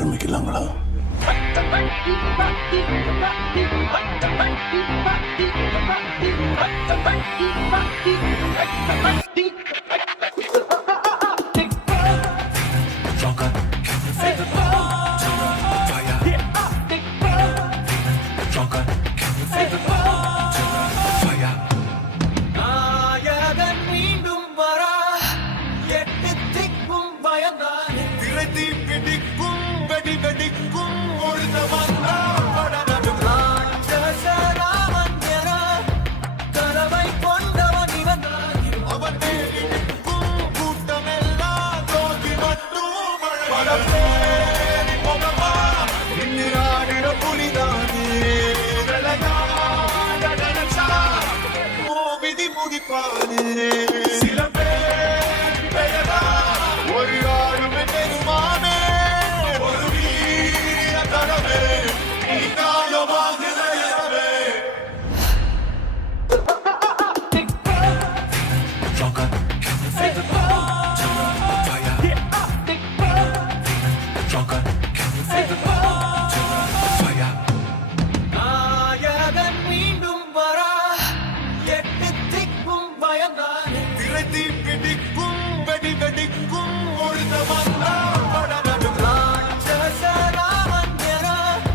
ஆரம்பிக்கலாங்களா? சில பேர் பெயரா ஒரு ஆளுமை பெருமானே ஒரு வீர கடவே நீ காயமாக நிலையவே Drunker, can you feel the